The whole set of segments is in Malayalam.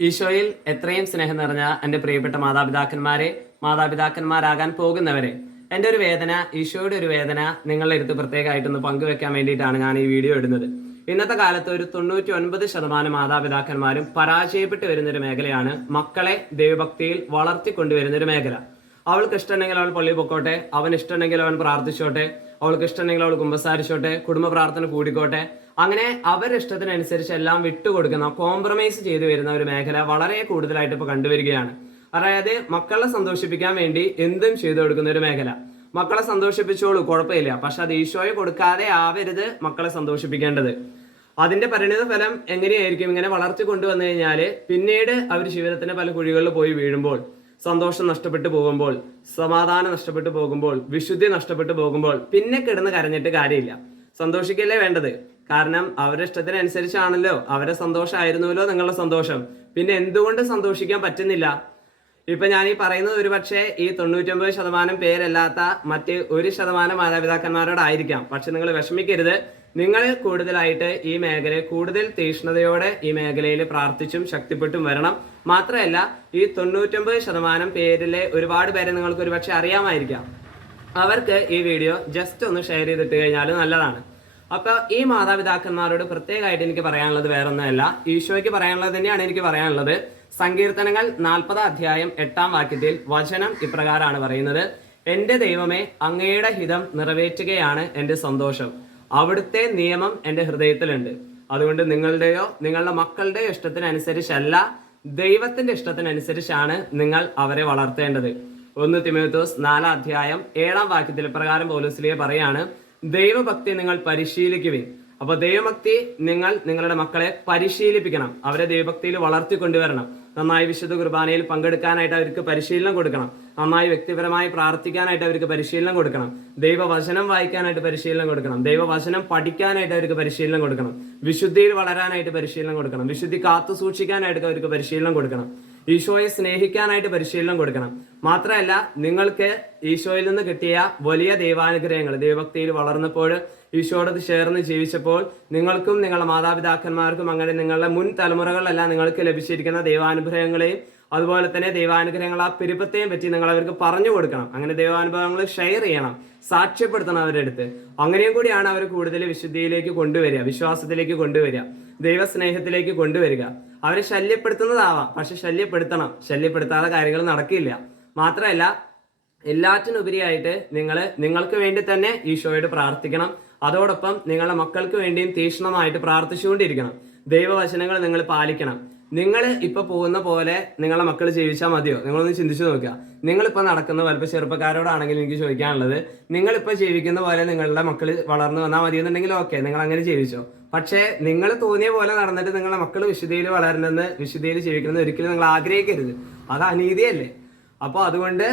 ഈശോയിൽ എത്രയും സ്നേഹം നിറഞ്ഞ എൻ്റെ പ്രിയപ്പെട്ട മാതാപിതാക്കന്മാരെ, മാതാപിതാക്കന്മാരാകാൻ പോകുന്നവരെ, എൻ്റെ ഒരു വേദന, ഈശോയുടെ ഒരു വേദന നിങ്ങളുടെ അടുത്ത് പ്രത്യേകമായിട്ടൊന്ന് പങ്കുവെക്കാൻ വേണ്ടിയിട്ടാണ് ഞാൻ ഈ വീഡിയോ ഇടുന്നത്. ഇന്നത്തെ കാലത്ത് ഒരു 99% മാതാപിതാക്കന്മാരും പരാജയപ്പെട്ടു വരുന്നൊരു മേഖലയാണ് മക്കളെ ദൈവഭക്തിയിൽ വളർത്തിക്കൊണ്ടുവരുന്നൊരു മേഖല. അവൾക്ക് ഇഷ്ടമുണ്ടെങ്കിൽ അവൾ പള്ളി പൊക്കോട്ടെ, അവൻ ഇഷ്ടമുണ്ടെങ്കിൽ അവൻ പ്രാർത്ഥിച്ചോട്ടെ, അവൾക്ക് ഇഷ്ടമുണ്ടെങ്കിൽ അവൾ കുമ്പസാരിച്ചോട്ടെ, കുടുംബ പ്രാർത്ഥന കൂടിക്കോട്ടെ, അങ്ങനെ അവരുടെ ഇഷ്ടത്തിനനുസരിച്ച് എല്ലാം വിട്ടുകൊടുക്കുന്ന, കോംപ്രമൈസ് ചെയ്തു വരുന്ന ഒരു മേഖല വളരെ കൂടുതലായിട്ട് ഇപ്പോൾ കണ്ടുവരികയാണ്. അതായത് മക്കളെ സന്തോഷിപ്പിക്കാൻ വേണ്ടി എന്തും ചെയ്തു കൊടുക്കുന്ന ഒരു മേഖല. മക്കളെ സന്തോഷിപ്പിച്ചോളൂ, കുഴപ്പമില്ല, പക്ഷെ അത് ഈശോയെ കൊടുക്കാതെ ആവരുത് മക്കളെ സന്തോഷിപ്പിക്കേണ്ടത്. അതിന്റെ പരിണിത ഫലം എങ്ങനെയായിരിക്കും? ഇങ്ങനെ വളർത്തി കൊണ്ടുവന്നു കഴിഞ്ഞാൽ പിന്നീട് അവർ ജീവിതത്തിന്റെ പല കുഴികളിൽ പോയി വീഴുമ്പോൾ, സന്തോഷം നഷ്ടപ്പെട്ടു പോകുമ്പോൾ, സമാധാനം നഷ്ടപ്പെട്ടു പോകുമ്പോൾ, വിശുദ്ധി നഷ്ടപ്പെട്ടു പോകുമ്പോൾ പിന്നെ കിടന്ന് കരഞ്ഞിട്ട് കാര്യമില്ല. സന്തോഷിക്കല്ലേ വേണ്ടത്. കാരണം അവരുടെ ഇഷ്ടത്തിനനുസരിച്ചാണല്ലോ, അവരുടെ സന്തോഷമായിരുന്നല്ലോ നിങ്ങളുടെ സന്തോഷം. പിന്നെ എന്തുകൊണ്ട് സന്തോഷിക്കാൻ പറ്റുന്നില്ല? ഇപ്പൊ ഞാൻ ഈ പറയുന്നത് ഒരു പക്ഷേ ഈ 99% പേരല്ലാത്ത മറ്റ് 1% മാതാപിതാക്കന്മാരോടായിരിക്കാം. പക്ഷെ നിങ്ങൾ വിഷമിക്കരുത്. നിങ്ങൾ കൂടുതലായിട്ട് ഈ മേഖലയെ കൂടുതൽ തീഷ്ണതയോടെ ഈ മേഖലയിൽ പ്രാർത്ഥിച്ചും ശക്തിപ്പെട്ടും വരണം. മാത്രമല്ല, ഈ 99% പേരിലെ ഒരുപാട് പേരെ നിങ്ങൾക്ക് ഒരുപക്ഷെ അറിയാമായിരിക്കാം. അവർക്ക് ഈ വീഡിയോ ജസ്റ്റ് ഒന്ന് ഷെയർ ചെയ്തിട്ട് കഴിഞ്ഞാൽ നല്ലതാണ്. അപ്പൊ ഈ മാതാപിതാക്കന്മാരോട് പ്രത്യേകമായിട്ട് എനിക്ക് പറയാനുള്ളത് വേറൊന്നുമല്ല, ഈശോയ്ക്ക് പറയാനുള്ളത് തന്നെയാണ് എനിക്ക് പറയാനുള്ളത്. സങ്കീർത്തനങ്ങൾ 40 അധ്യായം 8 വാക്യത്തിൽ വചനം ഇപ്രകാരമാണ് പറയുന്നത്: എന്റെ ദൈവമേ, അങ്ങയുടെ ഹിതം നിറവേറ്റുകയാണ് എന്റെ സന്തോഷം, അവിടുത്തെ നിയമം എന്റെ ഹൃദയത്തിലുണ്ട്. അതുകൊണ്ട് നിങ്ങളുടെയോ നിങ്ങളുടെ മക്കളുടെയോ ഇഷ്ടത്തിനനുസരിച്ചല്ല, ദൈവത്തിന്റെ ഇഷ്ടത്തിനനുസരിച്ചാണ് നിങ്ങൾ അവരെ വളർത്തേണ്ടത്. 1 തിമോഥെയോസ് 4 അധ്യായം 7 വാക്യത്തിൽ പ്രകാരം പൗലോസ് പറയാണ്, ദൈവഭക്തി നിങ്ങൾ പരിശീലിക്കുവിൻ. അപ്പൊ ദൈവഭക്തി നിങ്ങൾ നിങ്ങളുടെ മക്കളെ പരിശീലിപ്പിക്കണം, അവരെ ദൈവഭക്തിയിൽ വളർത്തിക്കൊണ്ടുവരണം. നന്നായി വിശുദ്ധ കുർബാനയിൽ പങ്കെടുക്കാനായിട്ട് അവർക്ക് പരിശീലനം കൊടുക്കണം, നന്നായി വ്യക്തിപരമായി പ്രാർത്ഥിക്കാനായിട്ട് അവർക്ക് പരിശീലനം കൊടുക്കണം, ദൈവവചനം വായിക്കാനായിട്ട് പരിശീലനം കൊടുക്കണം, ദൈവവചനം പഠിക്കാനായിട്ട് അവർക്ക് പരിശീലനം കൊടുക്കണം, വിശുദ്ധിയിൽ വളരാനായിട്ട് പരിശീലനം കൊടുക്കണം, വിശുദ്ധി കാത്തു സൂക്ഷിക്കാനായിട്ട് അവർക്ക് പരിശീലനം കൊടുക്കണം, ഈശോയെ സ്നേഹിക്കാനായിട്ട് പരിശീലനം കൊടുക്കണം. മാത്രമല്ല, നിങ്ങൾക്ക് ഈശോയിൽ നിന്ന് കിട്ടിയ വലിയ ദൈവാനുഗ്രഹങ്ങൾ, ദൈവഭക്തിയിൽ വളർന്നപ്പോൾ, ഈശോയോട് ചേർന്ന് ജീവിച്ചപ്പോൾ നിങ്ങൾക്കും നിങ്ങളുടെ മാതാപിതാക്കന്മാർക്കും അങ്ങനെ നിങ്ങളുടെ മുൻ തലമുറകളിലെല്ലാം നിങ്ങൾക്ക് ലഭിച്ചിരിക്കുന്ന ദൈവാനുഗ്രഹങ്ങളെയും അതുപോലെ തന്നെ ദൈവാനുഗ്രഹങ്ങൾ ആ പെരുപ്പത്തെയും പറ്റി നിങ്ങൾ അവർക്ക് പറഞ്ഞു കൊടുക്കണം. അങ്ങനെ ദൈവാനുഭവങ്ങൾ ഷെയർ ചെയ്യണം, സാക്ഷ്യപ്പെടുത്തണം അവരുടെ അടുത്ത്. അങ്ങനെയും കൂടിയാണ് അവർ കൂടുതൽ വിശുദ്ധിയിലേക്ക് കൊണ്ടുവരിക, വിശ്വാസത്തിലേക്ക് കൊണ്ടുവരിക, ദൈവസ്നേഹത്തിലേക്ക് കൊണ്ടുവരിക. അവരെ ശല്യപ്പെടുത്തുന്നതാവാം, പക്ഷെ ശല്യപ്പെടുത്തണം. ശല്യപ്പെടുത്താതെ കാര്യങ്ങൾ നടക്കില്ല. മാത്രമല്ല, എല്ലാറ്റിനുപരിയായിട്ട് നിങ്ങൾക്ക് വേണ്ടി തന്നെ ഈശോയോട് പ്രാർത്ഥിക്കണം. അതോടൊപ്പം നിങ്ങളുടെ മക്കൾക്ക് വേണ്ടിയും തീക്ഷ്ണമായിട്ട് പ്രാർത്ഥിച്ചുകൊണ്ടിരിക്കണം. ദൈവവചനങ്ങൾ നിങ്ങൾ പാലിക്കണം. നിങ്ങൾ ഇപ്പൊ പോകുന്ന പോലെ നിങ്ങളുടെ മക്കൾ ജീവിച്ചാൽ മതിയോ? നിങ്ങളൊന്ന് ചിന്തിച്ചു നോക്കുക. നിങ്ങളിപ്പോ നടക്കുന്ന വലുപ്പം ചെറുപ്പക്കാരോടാണെങ്കിൽ എനിക്ക് ചോദിക്കാനുള്ളത്, നിങ്ങളിപ്പോ ജീവിക്കുന്ന പോലെ നിങ്ങളുടെ മക്കൾ വളർന്നു വന്നാൽ മതിയെന്നുണ്ടെങ്കിൽ ഓക്കെ, നിങ്ങൾ അങ്ങനെ ജീവിച്ചോ. പക്ഷേ നിങ്ങൾ തോന്നിയ പോലെ നടന്നിട്ട് നിങ്ങളുടെ മക്കൾ വിശുദ്ധിയിൽ വളരണമെന്ന്, വിശുദ്ധിയിൽ ജീവിക്കണമെന്ന് ഒരിക്കലും നിങ്ങൾ ആഗ്രഹിക്കരുത്. അത് അനീതിയല്ലേ? അപ്പോൾ അതുകൊണ്ട്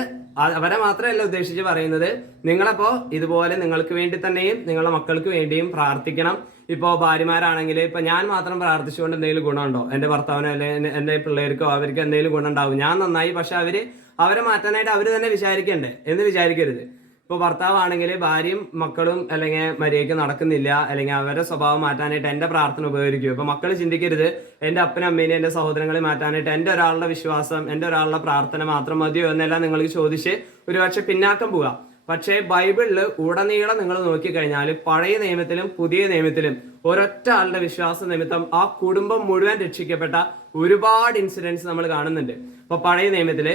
അവരെ മാത്രമല്ല ഉദ്ദേശിച്ച് പറയുന്നത്, നിങ്ങളപ്പോ ഇതുപോലെ നിങ്ങൾക്ക് വേണ്ടി തന്നെയും നിങ്ങളുടെ മക്കൾക്ക് വേണ്ടിയും പ്രാർത്ഥിക്കണം. ഇപ്പോൾ ഭാര്യമാരാണെങ്കിൽ ഇപ്പൊ ഞാൻ മാത്രം പ്രാർത്ഥിച്ചുകൊണ്ട് എന്തെങ്കിലും ഗുണമുണ്ടോ? എൻ്റെ ഭർത്താവിനോ അല്ലെങ്കിൽ എൻ്റെ പിള്ളേർക്കോ അവർക്ക് എന്തെങ്കിലും ഗുണം ഉണ്ടാവും. ഞാൻ നന്നായി, പക്ഷെ അവരെ മാറ്റാനായിട്ട് അവർ തന്നെ വിചാരിക്കണ്ടേ എന്ന് വിചാരിക്കരുത്. ഇപ്പോൾ ഭർത്താവാണെങ്കിൽ ഭാര്യയും മക്കളും അല്ലെങ്കിൽ മര്യാദയ്ക്ക് നടക്കുന്നില്ല, അല്ലെങ്കിൽ അവരുടെ സ്വഭാവം മാറ്റാനായിട്ട് എൻ്റെ പ്രാർത്ഥന ഉപകരിക്കും. ഇപ്പൊ മക്കൾ ചിന്തിക്കരുത്, എൻ്റെ അപ്പനും അമ്മേനെയും എൻ്റെ സഹോദരങ്ങളെ മാറ്റാനായിട്ട് എൻ്റെ ഒരാളുടെ വിശ്വാസം, എൻ്റെ ഒരാളുടെ പ്രാർത്ഥന മാത്രം മതിയോ എന്നെല്ലാം നിങ്ങൾക്ക് ചോദിച്ച് ഒരുപക്ഷെ പിന്നാക്കം പോവാം. പക്ഷേ ബൈബിളിൽ ഉടനീളം നിങ്ങൾ നോക്കിക്കഴിഞ്ഞാൽ പഴയ നിയമത്തിലും പുതിയ നിയമത്തിലും ഒരൊറ്റ ആളുടെ വിശ്വാസ നിമിത്തം ആ കുടുംബം മുഴുവൻ രക്ഷിക്കപ്പെട്ട ഒരുപാട് ഇൻസിഡൻസ് നമ്മൾ കാണുന്നുണ്ട്. അപ്പൊ പഴയ നിയമത്തില്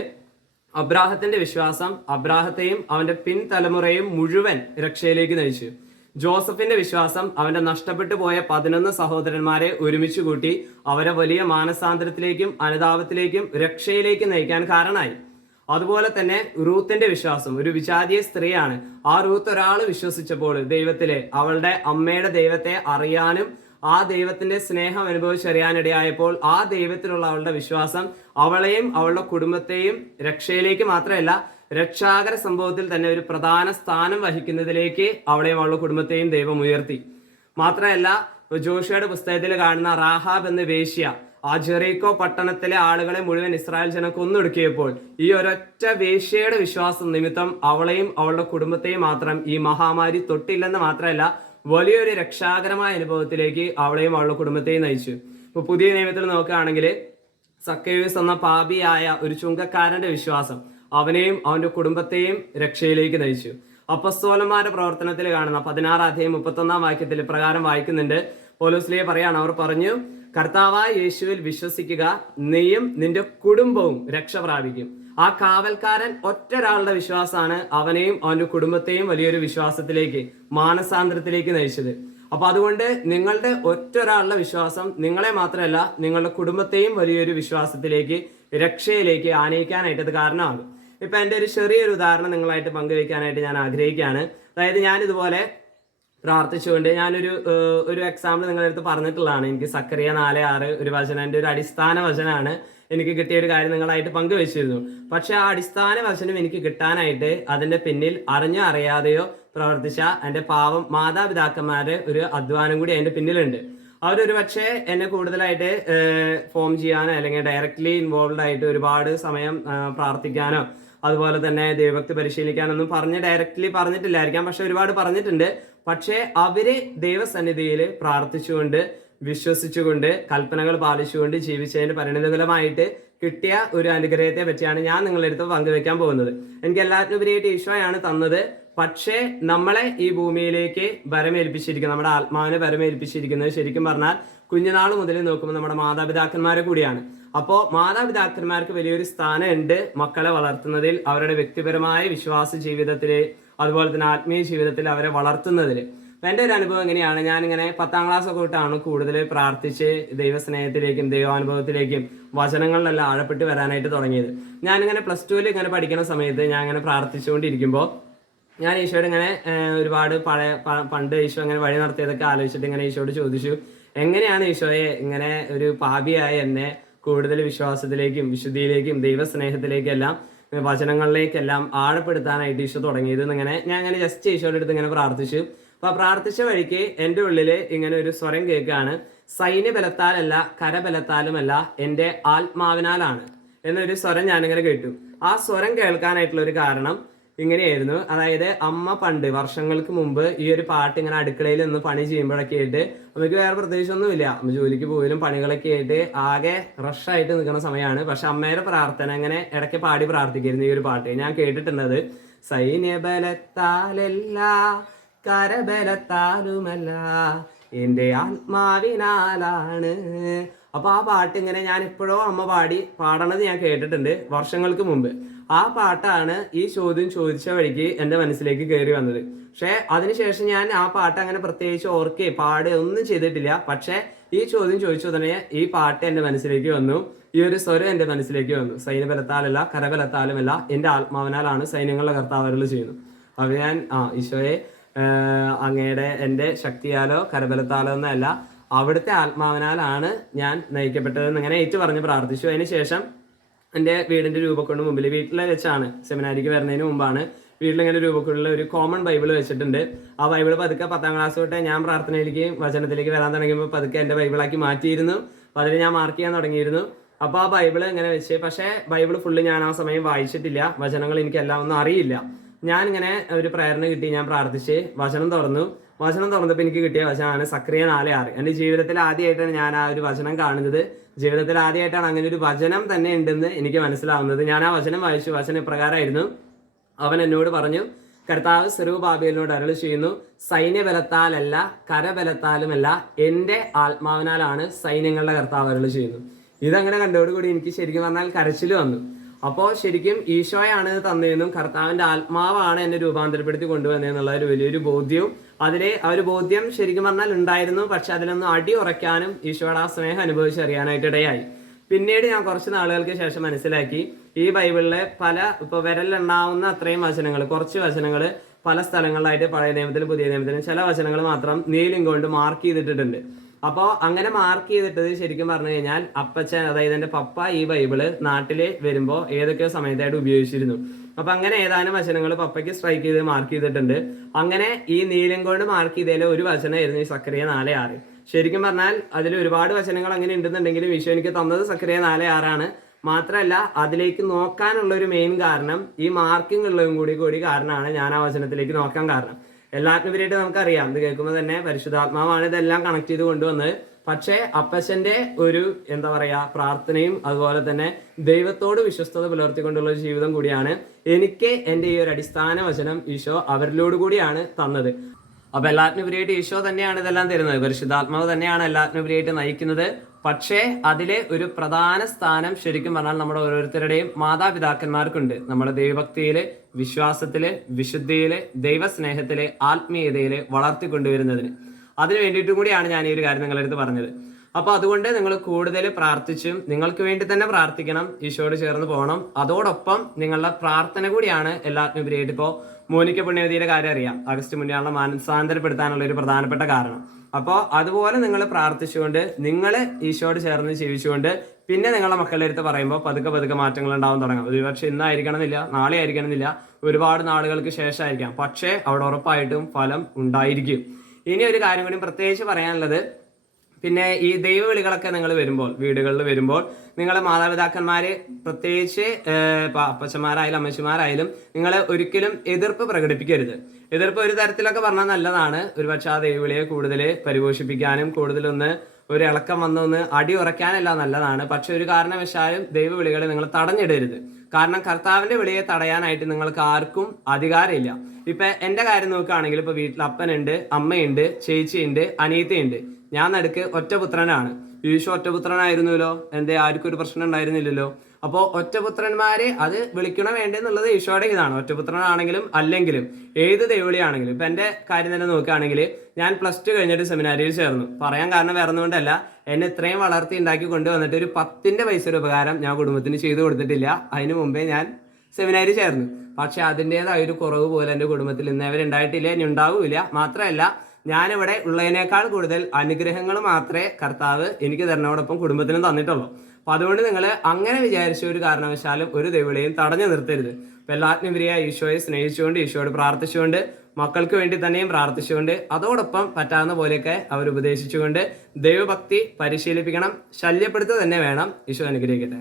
അബ്രാഹത്തിന്റെ വിശ്വാസം അബ്രാഹത്തെയും അവന്റെ പിൻതലമുറയും മുഴുവൻ രക്ഷയിലേക്ക് നയിച്ചു. ജോസഫിന്റെ വിശ്വാസം അവന്റെ നഷ്ടപ്പെട്ടു പോയ 11 സഹോദരന്മാരെ ഒരുമിച്ച് കൂട്ടി അവരെ വലിയ മാനസാന്തരത്തിലേക്കും അനുതാപത്തിലേക്കും രക്ഷയിലേക്കും നയിക്കാൻ കാരണമായി. അതുപോലെ തന്നെ റൂത്തിന്റെ വിശ്വാസം, ഒരു വിജാതീയ സ്ത്രീയാണ്. ആ റൂത്ത് ഒരാൾ വിശ്വസിച്ചപ്പോൾ ദൈവത്തിലെ, അവളുടെ അമ്മയുടെ ദൈവത്തെ അറിയാനും ആ ദൈവത്തിന്റെ സ്നേഹം അനുഭവിച്ചറിയാനിടയായപ്പോൾ ആ ദൈവത്തിലുള്ള അവളുടെ വിശ്വാസം അവളെയും അവളുടെ കുടുംബത്തെയും രക്ഷയിലേക്ക് മാത്രമല്ല, രക്ഷാകര സംഭവത്തിൽ തന്നെ ഒരു പ്രധാന സ്ഥാനം വഹിക്കുന്നതിലേക്ക് അവളെയും അവളുടെ കുടുംബത്തെയും ദൈവം ഉയർത്തി. മാത്രമല്ല, ജോഷുവയുടെ പുസ്തകത്തിൽ കാണുന്ന റാഹാബ് എന്ന വേശ്യ, ആ ജെറീക്കോ പട്ടണത്തിലെ ആളുകളെ മുഴുവൻ ഇസ്രായേൽ ജനം കൊന്നൊടുക്കിയപ്പോൾ ഈ ഒരൊറ്റ വേശ്യയുടെ വിശ്വാസം നിമിത്തം അവളെയും അവളുടെ കുടുംബത്തെയും മാത്രം ഈ മഹാമാരി തൊട്ടില്ലെന്ന് മാത്രമല്ല, വലിയൊരു രക്ഷാകരമായ അനുഭവത്തിലേക്ക് അവളെയും അവളുടെ കുടുംബത്തെയും നയിച്ചു. ഇപ്പൊ പുതിയ നിയമത്തിൽ നോക്കുകയാണെങ്കിൽ സക്കേയൂസ് എന്ന പാപിയായ ഒരു ചുങ്കക്കാരന്റെ വിശ്വാസം അവനെയും അവന്റെ കുടുംബത്തെയും രക്ഷയിലേക്ക് നയിച്ചു. അപ്പസ്തോലന്മാരുടെ പ്രവർത്തനത്തിൽ കാണുന്ന 16-31 വാക്യത്തിൽ പ്രകാരം വായിക്കുന്നുണ്ട്. പൗലോസ്ലീഹ പറയാണ്, അവർ പറഞ്ഞു, കർത്താവായ യേശുവിൽ വിശ്വസിക്കുക, നീയും നിന്റെ കുടുംബവും രക്ഷ പ്രാപിക്കും. ആ കാവൽക്കാരൻ ഒറ്റൊരാളുടെ വിശ്വാസമാണ് അവനെയും അവന്റെ കുടുംബത്തെയും വലിയൊരു വിശ്വാസത്തിലേക്ക്, മാനസാന്തരത്തിലേക്ക് നയിച്ചത്. അപ്പൊ അതുകൊണ്ട് നിങ്ങളുടെ ഒറ്റൊരാളുടെ വിശ്വാസം നിങ്ങളെ മാത്രമല്ല നിങ്ങളുടെ കുടുംബത്തെയും വലിയൊരു വിശ്വാസത്തിലേക്ക്, രക്ഷയിലേക്ക് ആനയിക്കാനായിട്ട് അത് കാരണമാകും. ഇപ്പൊ എൻ്റെ ഒരു ചെറിയൊരു ഉദാഹരണം നിങ്ങളായിട്ട് പങ്കുവയ്ക്കാനായിട്ട് ഞാൻ ആഗ്രഹിക്കുകയാണ്. അതായത് ഞാൻ ഇതുപോലെ പ്രാർത്ഥിച്ചുകൊണ്ട് ഒരു എക്സാമ്പിൾ നിങ്ങളുടെ അടുത്ത് പറഞ്ഞിട്ടുള്ളതാണ്. എനിക്ക് സക്കറിയ 4:6 ഒരു വചനം, എൻ്റെ ഒരു അടിസ്ഥാന വചനമാണ് എനിക്ക് കിട്ടിയ ഒരു കാര്യം നിങ്ങളായിട്ട് പങ്കുവെച്ചിരുന്നു. പക്ഷെ ആ അടിസ്ഥാന വചനം എനിക്ക് കിട്ടാനായിട്ട് അതിന്റെ പിന്നിൽ അറിഞ്ഞോ അറിയാതെയോ പ്രവർത്തിച്ച എൻ്റെ പാവം മാതാപിതാക്കന്മാരുടെ ഒരു അധ്വാനം കൂടി അതിന്റെ പിന്നിലുണ്ട്. അവരൊരു പക്ഷേ എന്നെ കൂടുതലായിട്ട് ഫോം ചെയ്യാനോ അല്ലെങ്കിൽ ഡയറക്റ്റ്ലി ഇൻവോൾവ് ആയിട്ട് ഒരുപാട് സമയം പ്രാർത്ഥിക്കാനോ അതുപോലെ തന്നെ ദൈവഭക്തി പരിശീലിക്കാനൊന്നും ഡയറക്റ്റ്ലി പറഞ്ഞിട്ടില്ലായിരിക്കാം, പക്ഷെ ഒരുപാട് പറഞ്ഞിട്ടുണ്ട്. പക്ഷേ അവര് ദൈവസന്നിധിയിൽ പ്രാർത്ഥിച്ചുകൊണ്ട്, വിശ്വസിച്ചുകൊണ്ട്, കൽപ്പനകൾ പാലിച്ചുകൊണ്ട് ജീവിച്ചതിന്റെ പരിണിതഫലമായിട്ട് കിട്ടിയ ഒരു അനുഗ്രഹത്തെ പറ്റിയാണ് ഞാൻ നിങ്ങളുടെ അടുത്ത് പങ്കുവെക്കാൻ പോകുന്നത്. എനിക്ക് എല്ലാറ്റിനുപരിയായിട്ട് ഈശോയാണ് തന്നത്. പക്ഷേ നമ്മളെ ഈ ഭൂമിയിലേക്ക് വരമേൽപ്പിച്ചിരിക്കുന്നത്, നമ്മുടെ ആത്മാവിനെ വരമേൽപ്പിച്ചിരിക്കുന്നത് ശരിക്കും പറഞ്ഞാൽ കുഞ്ഞുനാൾ മുതൽ നോക്കുമ്പോൾ നമ്മുടെ മാതാപിതാക്കന്മാരെ കൂടിയാണ്. അപ്പോൾ മാതാപിതാക്കന്മാർക്ക് വലിയൊരു സ്ഥാനമുണ്ട് മക്കളെ വളർത്തുന്നതിൽ, അവരുടെ വ്യക്തിപരമായ വിശ്വാസ ജീവിതത്തില്, അതുപോലെ തന്നെ ആത്മീയ ജീവിതത്തിൽ അവരെ വളർത്തുന്നതിൽ. അപ്പം എൻ്റെ ഒരു അനുഭവം എങ്ങനെയാണ്, ഞാനിങ്ങനെ 10ാം ക്ലാസ് ഒക്കെ തൊട്ടാണ് കൂടുതൽ പ്രാർത്ഥിച്ച് ദൈവസ്നേഹത്തിലേക്കും ദൈവാനുഭവത്തിലേക്കും വചനങ്ങളിലെല്ലാം ആഴപ്പെട്ട് വരാനായിട്ട് തുടങ്ങിയത്. ഞാനിങ്ങനെ +2 ഇങ്ങനെ പഠിക്കുന്ന സമയത്ത് ഞാൻ ഇങ്ങനെ പ്രാർത്ഥിച്ചുകൊണ്ടിരിക്കുമ്പോൾ ഞാൻ ഈശോയോട് ഇങ്ങനെ ഒരുപാട് പണ്ട് ഈശോ ഇങ്ങനെ വഴി നടത്തിയതൊക്കെ ആലോചിച്ചിട്ട് ഇങ്ങനെ ഈശോയോട് ചോദിച്ചു, എങ്ങനെയാണ് ഈശോയെ ഇങ്ങനെ ഒരു പാപിയായ എന്നെ കൂടുതൽ വിശ്വാസത്തിലേക്കും വിശുദ്ധിയിലേക്കും ദൈവസ്നേഹത്തിലേക്കും എല്ലാം വചനങ്ങളിലേക്കെല്ലാം ആഴപ്പെടുത്താനായിട്ട് ഈശോ തുടങ്ങിയത് എന്നിങ്ങനെ ഞാൻ ഇങ്ങനെ ജസ്റ്റ് ഈശോയുടെ അടുത്ത് ഇങ്ങനെ പ്രാർത്ഥിച്ചു. അപ്പൊ പ്രാർത്ഥിച്ച വഴിക്ക് എൻ്റെ ഉള്ളില് ഇങ്ങനെ ഒരു സ്വരം കേൾക്കുകയാണ്, സൈന്യബലത്താലല്ല കരബലത്താലുമല്ല എൻ്റെ ആത്മാവിനാലാണ് എന്നൊരു സ്വരം ഞാനിങ്ങനെ കേട്ടു. ആ സ്വരം കേൾക്കാനായിട്ടുള്ള ഒരു കാരണം ഇങ്ങനെയായിരുന്നു. അതായത് അമ്മ പണ്ട് വർഷങ്ങൾക്ക് മുമ്പ് ഈ ഒരു പാട്ട് ഇങ്ങനെ അടുക്കളയിൽ നിന്ന് പണി ചെയ്യുമ്പോഴൊക്കെ ആയിട്ട് നമുക്ക് വേറെ പ്രത്യേകിച്ചൊന്നുമില്ല, അമ്മ ജോലിക്ക് പോയാലും പണികളൊക്കെ ആയിട്ട് ആകെ റഷായിട്ട് നിൽക്കുന്ന സമയമാണ്. പക്ഷെ അമ്മയുടെ പ്രാർത്ഥന ഇങ്ങനെ ഇടയ്ക്ക് പാടി പ്രാർത്ഥിക്കായിരുന്നു ഈ ഒരു പാട്ട്. ഞാൻ കേട്ടിട്ടുള്ളത്, സൈന്യബലത്താലല്ല കരബലത്താലുമല്ല എൻ്റെ ആത്മാവിനാലാണ്. അപ്പൊ ആ പാട്ട് ഇങ്ങനെ ഞാൻ എപ്പോഴോ അമ്മ പാടണത് ഞാൻ കേട്ടിട്ടുണ്ട് വർഷങ്ങൾക്ക് മുമ്പ്. ആ പാട്ടാണ് ഈ ചോദ്യം ചോദിച്ച വഴിക്ക് എൻ്റെ മനസ്സിലേക്ക് കയറി വന്നത്. പക്ഷെ അതിനുശേഷം ഞാൻ ആ പാട്ട് അങ്ങനെ പ്രത്യേകിച്ച് ഓർക്കേ പാടുക ഒന്നും ചെയ്തിട്ടില്ല. പക്ഷെ ഈ ചോദ്യം ചോദിച്ചു തന്നെ ഈ പാട്ട് എൻ്റെ മനസ്സിലേക്ക് വന്നു, ഈ ഒരു സ്വരം എൻ്റെ മനസ്സിലേക്ക് വന്നു, സൈന്യബലത്താലല്ല കരബലത്താലുമല്ല എൻ്റെ ആത്മാവിനാലാണ് സൈന്യങ്ങളുടെ കർത്താവരുൾ ചെയ്യുന്നു. അപ്പൊ ഞാൻ ഈശോയെ അങ്ങയുടെ എൻ്റെ ശക്തിയാലോ കരബലത്താലോ ഒന്നല്ല, അവിടുത്തെ ആത്മാവിനാലാണ് ഞാൻ നയിക്കപ്പെട്ടതെന്ന് ഇങ്ങനെ ഏറ്റു പറഞ്ഞ് പ്രാർത്ഥിച്ചു. അതിനുശേഷം എൻ്റെ വീടിൻ്റെ രൂപക്കൊണ്ട് മുമ്പിൽ, വീട്ടിലെ വെച്ചാണ്, സെമിനാരിക്ക് വരുന്നതിന് മുമ്പാണ് വീട്ടിലിങ്ങനെ രൂപക്കൊണ്ടുള്ള ഒരു കോമൺ ബൈബിൾ വെച്ചിട്ടുണ്ട്. ആ ബൈബിൾ പതുക്കെ 10ാം ക്ലാസ് തൊട്ട് ഞാൻ പ്രാർത്ഥനയിലേക്ക് വചനത്തിലേക്ക് വരാൻ തുടങ്ങിയപ്പോൾ പതുക്കെ എൻ്റെ ബൈബിളാക്കി മാറ്റിയിരുന്നു. അപ്പോൾ അതിൽ ഞാൻ മാർക്ക് ചെയ്യാൻ തുടങ്ങിയിരുന്നു. അപ്പോൾ ആ ബൈബിൾ ഇങ്ങനെ വെച്ച്, പക്ഷേ ബൈബിൾ ഫുള്ള് ഞാൻ ആ സമയം വായിച്ചിട്ടില്ല, വചനങ്ങൾ എനിക്കെല്ലാം ഒന്നും അറിയില്ല. ഞാനിങ്ങനെ ഒരു പ്രേരണ കിട്ടി, ഞാൻ പ്രാർത്ഥിച്ച് വചനം തുറന്നപ്പോൾ എനിക്ക് കിട്ടിയ വചനമാണ് സക്കറിയ 4:6. എൻ്റെ ജീവിതത്തിൽ ആദ്യമായിട്ടാണ് ഞാൻ ആ ഒരു വചനം കാണുന്നത്. ജീവിതത്തിൽ ആദ്യമായിട്ടാണ് അങ്ങനെ ഒരു വചനം തന്നെ ഉണ്ടെന്ന് എനിക്ക് മനസ്സിലാവുന്നത്. ഞാൻ ആ വചനം വായിച്ചു. വചനം ഇപ്രകാരമായിരുന്നു, അവൻ എന്നോട് പറഞ്ഞു, കർത്താവ് സെറുബ്ബാബേലിനോട് അരുളി ചെയ്യുന്നു, സൈന്യബലത്താലല്ല കരബലത്താലുമല്ല എൻ്റെ ആത്മാവിനാലാണ് സൈന്യങ്ങളുടെ കർത്താവ് അരുളി ചെയ്യുന്നു. ഇതങ്ങനെ കണ്ടോടുകൂടി എനിക്ക് ശരിക്കും പറഞ്ഞാൽ കരച്ചിൽ വന്നു. അപ്പോൾ ശരിക്കും ഈശോയാണ് തന്നതെന്നും കർത്താവിൻ്റെ ആത്മാവാണ് എന്നെ രൂപാന്തരപ്പെടുത്തി കൊണ്ടുവന്നതെന്നുള്ള ഒരു വലിയൊരു ബോധ്യവും അതിലെ ആ ഒരു ബോധ്യം ശരിക്കും പറഞ്ഞാൽ ഉണ്ടായിരുന്നു. പക്ഷെ അതിലൊന്നും അടി ഉറയ്ക്കാനും ഈശോയുടെ ആ സ്നേഹം അനുഭവിച്ചറിയാനായിട്ട് ഇടയായി. പിന്നീട് ഞാൻ കുറച്ച് നാളുകൾക്ക് ശേഷം മനസ്സിലാക്കി, ഈ ബൈബിളിലെ ഇപ്പോൾ വിരലിലെണ്ണാവുന്ന അത്രയും വചനങ്ങൾ, കുറച്ച് വചനങ്ങൾ പല സ്ഥലങ്ങളിലായിട്ട് പഴയ നിയമത്തിലും പുതിയ നിയമത്തിലും ചില വചനങ്ങൾ മാത്രം നീലും കൊണ്ട് മാർക്ക് ചെയ്തിട്ടിട്ടുണ്ട്. അപ്പോൾ അങ്ങനെ മാർക്ക് ചെയ്തിട്ടത് ശരിക്കും പറഞ്ഞു കഴിഞ്ഞാൽ അപ്പച്ചൻ, അതായത് എൻ്റെ പപ്പ ഈ ബൈബിള് നാട്ടിൽ വരുമ്പോൾ ഏതൊക്കെയോ സമയത്തായിട്ട് ഉപയോഗിച്ചിരുന്നു. അപ്പൊ അങ്ങനെ ഏതാനും വചനങ്ങൾ പപ്പയ്ക്ക് സ്ട്രൈക്ക് ചെയ്ത് മാർക്ക് ചെയ്തിട്ടുണ്ട്. അങ്ങനെ ഈ നീലം കൊണ്ട് മാർക്ക് ചെയ്തതിലെ ഒരു വചനമായിരുന്നു ഈ സക്കറിയ 4:6. ശരിക്കും പറഞ്ഞാൽ അതിൽ ഒരുപാട് വചനങ്ങൾ അങ്ങനെ ഉണ്ടെന്നുണ്ടെങ്കിലും ഈശോ എനിക്ക് തന്നത് സക്കറിയ 4:6 മാത്രമല്ല, അതിലേക്ക് നോക്കാനുള്ള ഒരു മെയിൻ കാരണം ഈ മാർക്കിംഗ് ഉള്ളതും കൂടി കാരണമാണ് ഞാൻ ആ വചനത്തിലേക്ക് നോക്കാൻ കാരണം. എല്ലാത്തിനുപരിയായിട്ട് നമുക്കറിയാം, ഇത് കേൾക്കുമ്പോൾ തന്നെ പരിശുദ്ധാത്മാവാണ് ഇതെല്ലാം കണക്ട് ചെയ്ത് കൊണ്ടുവന്നത്. പക്ഷേ അപ്പച്ചന്റെ ഒരു എന്താ പറയാ പ്രാർത്ഥനയും അതുപോലെ തന്നെ ദൈവത്തോട് വിശ്വസ്തത പുലർത്തിക്കൊണ്ടുള്ള ഒരു ജീവിതം കൂടിയാണ് എനിക്ക് എൻ്റെ ഈ ഒരു അടിസ്ഥാന വചനം ഈശോ അവരിലോട് കൂടിയാണ് തന്നത്. അപ്പൊ എല്ലാത്തിനുപരിയായിട്ട് ഈശോ തന്നെയാണ് ഇതെല്ലാം തരുന്നത്, പരിശുദ്ധാത്മാവ് തന്നെയാണ് എല്ലാത്തിനുപരിയായിട്ട് നയിക്കുന്നത്. പക്ഷേ അതിലെ ഒരു പ്രധാന സ്ഥാനം ശരിക്കും പറഞ്ഞാൽ നമ്മുടെ ഓരോരുത്തരുടെയും മാതാപിതാക്കന്മാർക്കുണ്ട്. നമ്മുടെ ദൈവഭക്തിയില്, വിശ്വാസത്തില്, വിശുദ്ധിയില്, ദൈവസ്നേഹത്തില്, ആത്മീയതയില് വളർത്തിക്കൊണ്ടുവരുന്നതിന് അതിനു വേണ്ടിയിട്ടും കൂടിയാണ് ഞാൻ ഈ ഒരു കാര്യം നിങ്ങളുടെ അടുത്ത് പറഞ്ഞത്. അപ്പൊ അതുകൊണ്ട് നിങ്ങൾ കൂടുതൽ പ്രാർത്ഥിച്ചും നിങ്ങൾക്ക് വേണ്ടി തന്നെ പ്രാർത്ഥിക്കണം, ഈശോയോട് ചേർന്ന് പോകണം. അതോടൊപ്പം നിങ്ങളുടെ പ്രാർത്ഥന കൂടിയാണ് എല്ലാത്തിനുപരിയായിട്ട്. ഇപ്പോൾ മോനിക്ക പുണ്യവതിയുടെ കാര്യം അറിയാം, അഗസ്റ്റ് മുന്നേയുള്ള മാനസാന്തരപ്പെടുത്താനുള്ള ഒരു പ്രധാനപ്പെട്ട കാരണം. അപ്പോൾ അതുപോലെ നിങ്ങൾ പ്രാർത്ഥിച്ചുകൊണ്ട് നിങ്ങൾ ഈശോയോട് ചേർന്ന് ജീവിച്ചുകൊണ്ട് പിന്നെ നിങ്ങളുടെ മക്കളുടെ അടുത്ത് പറയുമ്പോൾ പതുക്കെ പതുക്കെ മാറ്റങ്ങൾ ഉണ്ടാവാൻ തുടങ്ങാം. ഒരുപക്ഷെ ഇന്നായിരിക്കണമെന്നില്ല, നാളെ ആയിരിക്കണമെന്നില്ല, ഒരുപാട് നാളുകൾക്ക് ശേഷമായിരിക്കാം. പക്ഷേ അവിടെ ഉറപ്പായിട്ടും ഫലം ഉണ്ടായിരിക്കും. ഇനി ഒരു കാര്യം കൂടി പ്രത്യേകിച്ച് പറയാനുള്ളത്, പിന്നെ ഈ ദൈവവിളികളൊക്കെ നിങ്ങൾ വരുമ്പോൾ, വീടുകളിൽ വരുമ്പോൾ നിങ്ങളെ മാതാപിതാക്കന്മാരെ പ്രത്യേകിച്ച് അപ്പച്ചന്മാരായാലും അമ്മച്ചിമാരായാലും നിങ്ങൾ ഒരിക്കലും എതിർപ്പ് പ്രകടിപ്പിക്കരുത്. എതിർപ്പ് ഒരു തരത്തിലൊക്കെ പറഞ്ഞാൽ നല്ലതാണ്. ഒരുപക്ഷെ ആ ദൈവവിളിയെ കൂടുതൽ പരിപോഷിപ്പിക്കാനും കൂടുതലൊന്ന് ഒരു ഇളക്കം വന്നൊന്ന് അടി ഉറയ്ക്കാനെല്ലാം നല്ലതാണ്. പക്ഷെ ഒരു കാരണവശാലും ദൈവവിളികളെ നിങ്ങൾ തടഞ്ഞിടരുത്. കാരണം കർത്താവിന്റെ വിളിയെ തടയാനായിട്ട് നിങ്ങൾക്ക് ആർക്കും അധികാരമില്ല. ഇപ്പൊ എന്റെ കാര്യം നോക്കുകയാണെങ്കിൽ ഇപ്പൊ വീട്ടിൽ അപ്പനുണ്ട്, അമ്മയുണ്ട്, ചേച്ചിയുണ്ട്, അനിയത്തിയുണ്ട്. ഞാൻ നടുക്ക് ഒറ്റപുത്രനാണ്. ഈശോ ഒറ്റപുത്രനായിരുന്നല്ലോ, എന്തേ ആർക്കും ഒരു പ്രശ്നം ഉണ്ടായിരുന്നില്ലല്ലോ. അപ്പോൾ ഒറ്റപുത്രന്മാരെ അത് വിളിക്കണോ വേണ്ടെന്നുള്ളത് ഈശോയുടെ ഇതാണ്. ഒറ്റപുത്രനാണെങ്കിലും അല്ലെങ്കിലും ഏത് ദൈവവിളിയാണെങ്കിലും. ഇപ്പൊ എന്റെ കാര്യം തന്നെ നോക്കുകയാണെങ്കിൽ ഞാൻ +2 കഴിഞ്ഞിട്ട് സെമിനാരിയിൽ ചേർന്നു. പറയാൻ കാരണം വേറെ ഒന്നുകൊണ്ടല്ല, എന്നെ ഇത്രയും വളർത്തി ഉണ്ടാക്കി കൊണ്ടുവന്നിട്ട് ഒരു 10 പൈസ ഉപകാരം ഞാൻ കുടുംബത്തിന് ചെയ്തു കൊടുത്തിട്ടില്ല. അതിനു മുമ്പേ ഞാൻ സെമിനാരി ചേർന്നു. പക്ഷെ അതിൻ്റെതായ ഒരു കുറവ് പോലെ എൻ്റെ കുടുംബത്തിൽ ഇന്നേവരെ ഉണ്ടായിട്ടില്ല, ഇനി ഉണ്ടാവില്ല. മാത്രമല്ല ഞാനിവിടെ ഉള്ളതിനേക്കാൾ കൂടുതൽ അനുഗ്രഹങ്ങൾ മാത്രമേ കർത്താവ് എനിക്ക് തരുന്നതോടൊപ്പം കുടുംബത്തിനും തന്നിട്ടുള്ളൂ. അപ്പൊ അതുകൊണ്ട് നിങ്ങൾ അങ്ങനെ വിചാരിച്ച ഒരു കാരണവശാലും ഒരു ദൈവവിളിയും തടഞ്ഞു നിർത്തരുത്. അപ്പൊ എല്ലാത്തിനുപരിയായി ഈശോയെ സ്നേഹിച്ചുകൊണ്ട്, ഈശോയോട് പ്രാർത്ഥിച്ചുകൊണ്ട്, മക്കൾക്ക് വേണ്ടി തന്നെയും പ്രാർത്ഥിച്ചുകൊണ്ട്, അതോടൊപ്പം പറ്റാവുന്ന പോലെയൊക്കെ അവർ ഉപദേശിച്ചുകൊണ്ട് ദൈവഭക്തി പരിശീലിപ്പിക്കണം. ശല്യപ്പെടുത്തുക തന്നെ വേണം. ഈശോ അനുഗ്രഹിക്കട്ടെ.